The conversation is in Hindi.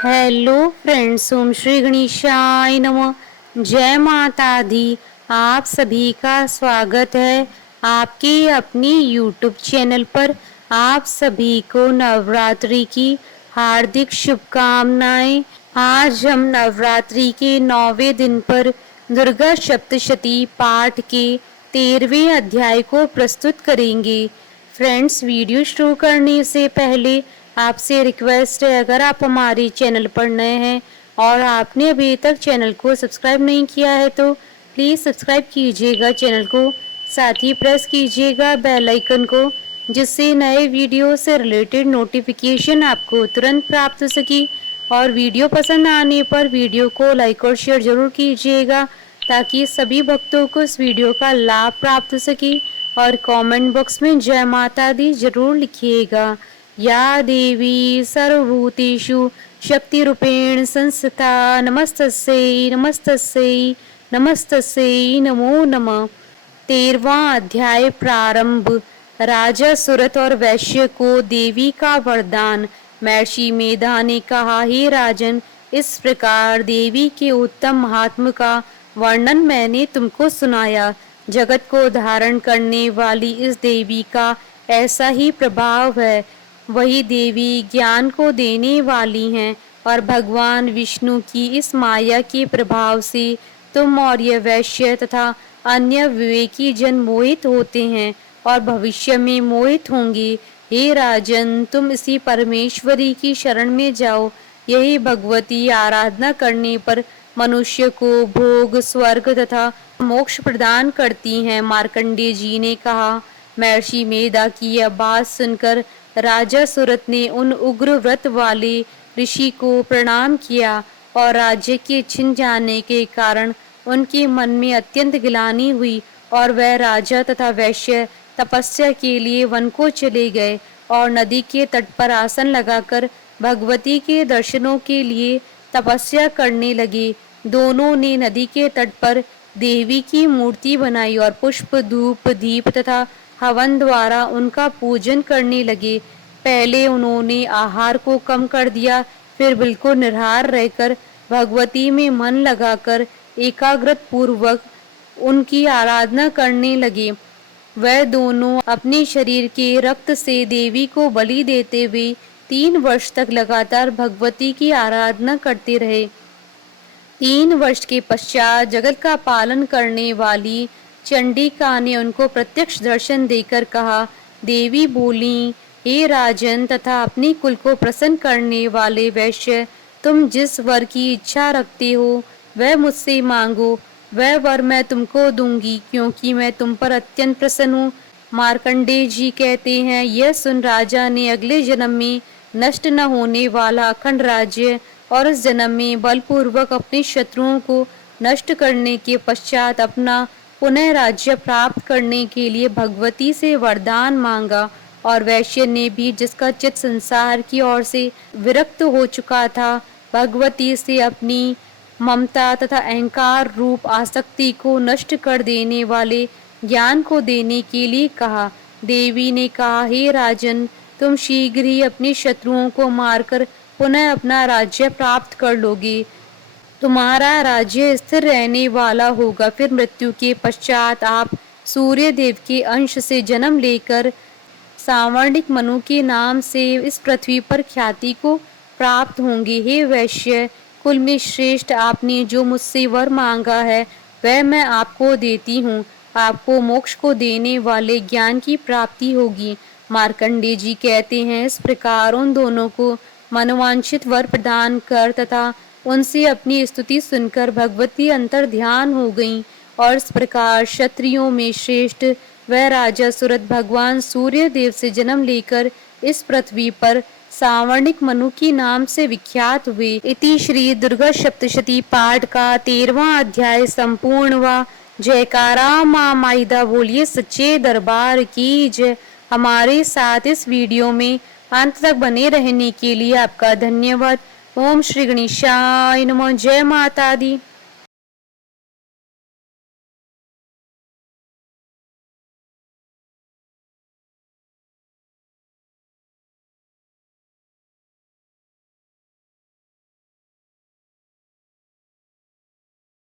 हेलो फ्रेंड्स, ओम श्री गणेशाय नमः। जय माता दी। आप सभी का स्वागत है आपके अपने यूट्यूब चैनल पर। आप सभी को नवरात्रि की हार्दिक शुभकामनाएं। आज हम नवरात्रि के 9वें दिन पर दुर्गा सप्तशती पाठ के 13वें अध्याय को प्रस्तुत करेंगे। फ्रेंड्स, वीडियो शुरू करने से पहले आपसे रिक्वेस्ट है, अगर आप हमारे चैनल पर नए हैं और आपने अभी तक चैनल को सब्सक्राइब नहीं किया है तो प्लीज़ सब्सक्राइब कीजिएगा चैनल को। साथ ही प्रेस कीजिएगा बेल आइकन को, जिससे नए वीडियो से रिलेटेड नोटिफिकेशन आपको तुरंत प्राप्त हो सके। और वीडियो पसंद आने पर वीडियो को लाइक और शेयर जरूर कीजिएगा, ताकि सभी भक्तों को इस वीडियो का लाभ प्राप्त हो सके। और कमेंट बॉक्स में जय माता दी जरूर लिखिएगा। या देवी सर्वभूतेषु शक्तिरूपेण संस्थिता नमस्तस्यै नमस्तस्यै नमस्तस्यै नमो नमः। 13वां अध्याय प्रारंभ। राजा सुरत और वैश्य को देवी का वरदान। महर्षि मेधा ने कहा, हे राजन, इस प्रकार देवी के उत्तम महात्म का वर्णन मैंने तुमको सुनाया। जगत को धारण करने वाली इस देवी का ऐसा ही प्रभाव है। वही देवी ज्ञान को देने वाली हैं और भगवान विष्णु की इस माया के प्रभाव से तुम और यह वैश्य तथा अन्य विवेकी जन मोहित होते हैं और भविष्य में मोहित होंगे। हे राजन, तुम इसी परमेश्वरी की शरण में जाओ। यही भगवती आराधना करने पर मनुष्य को भोग, स्वर्ग तथा मोक्ष प्रदान करती हैं। मार्कंडेय जी ने कहा। महर्षि मेधा की यह बात सुनकर राजा सुरत ने उन उग्र व्रत वाले ऋषि को प्रणाम किया और राज्य के छिन जाने के कारण उनके मन में अत्यंत गिलानी हुई और वह राजा तथा वैश्य तपस्या के लिए वन को चले गए और नदी के तट पर आसन लगाकर भगवती के दर्शनों के लिए तपस्या करने लगे। दोनों ने नदी के तट पर देवी की मूर्ति बनाई और पुष्प, धूप, दीप तथा हवन द्वारा उनका पूजन करने लगे। पहले उन्होंने आहार को कम कर दिया, फिर बिल्कुल निराहार रहकर भगवती में मन लगाकर एकाग्रत पूर्वक उनकी आराधना करने लगे। वह दोनों अपने शरीर के रक्त से देवी को बलि देते हुए 3 वर्ष तक लगातार भगवती की आराधना करते रहे। 3 वर्ष के पश्चात जगत का पालन करने वाली चंडिका ने उनको प्रत्यक्ष दर्शन देकर कहा। देवी बोली, हे राजन तथा अपनी कुल को प्रसन्न करने वाले वैश्य, तुम जिस वर की इच्छा रखते हो वह मुझसे मांगो। वह वर मैं तुमको दूंगी, क्योंकि मैं तुम पर अत्यंत प्रसन्न हूँ। मार्कंडेय जी कहते हैं, यह सुन राजा ने अगले जन्म में नष्ट न होने वाला अखंड राज्य और इस जन्म में बलपूर्वक अपने शत्रुओं को नष्ट करने के पश्चात अपना पुनः राज्य प्राप्त करने के लिए भगवती से वरदान मांगा। और वैश्य ने भी, जिसका चित्त संसार की ओर से विरक्त हो चुका था, भगवती से अपनी ममता तथा अहंकार रूप आसक्ति को नष्ट कर देने वाले ज्ञान को देने के लिए कहा। देवी ने कहा, हे राजन, तुम शीघ्र ही अपने शत्रुओं को मारकर पुनः अपना राज्य प्राप्त कर लोगे। तुम्हारा राज्य स्थिर रहने वाला होगा। फिर मृत्यु के पश्चात आप सूर्य देव के अंश से जन्म लेकर सावर्णिक मनु के नाम से इस पृथ्वी पर ख्याति को प्राप्त होंगे। हे वैश्य कुल में श्रेष्ठ, आपने जो मुझसे वर मांगा है वह मैं आपको देती हूँ। आपको मोक्ष को देने वाले ज्ञान की प्राप्ति होगी। मार्कंडेय जी कहते हैं, इस प्रकार उन दोनों को मनोवांछित वर प्रदान कर तथा उनसे अपनी स्तुति सुनकर भगवती अंतर ध्यान हो गईं। और इस प्रकार क्षत्रियों में श्रेष्ठ वह राजा सुरत भगवान सूर्य देव से जन्म लेकर इस पृथ्वी पर सावर्णिक मनु की नाम से विख्यात हुए। इति श्री दुर्गा सप्तशती पाठ का 13वां अध्याय संपूर्ण हुआ। जयकारा माँ माइदा बोलिए सच्चे दरबार की जय। हमारे साथ इस वीडियो में अंत तक बने रहने के लिए आपका धन्यवाद। ओम श्री गणेशाय नमः। जय माता दी।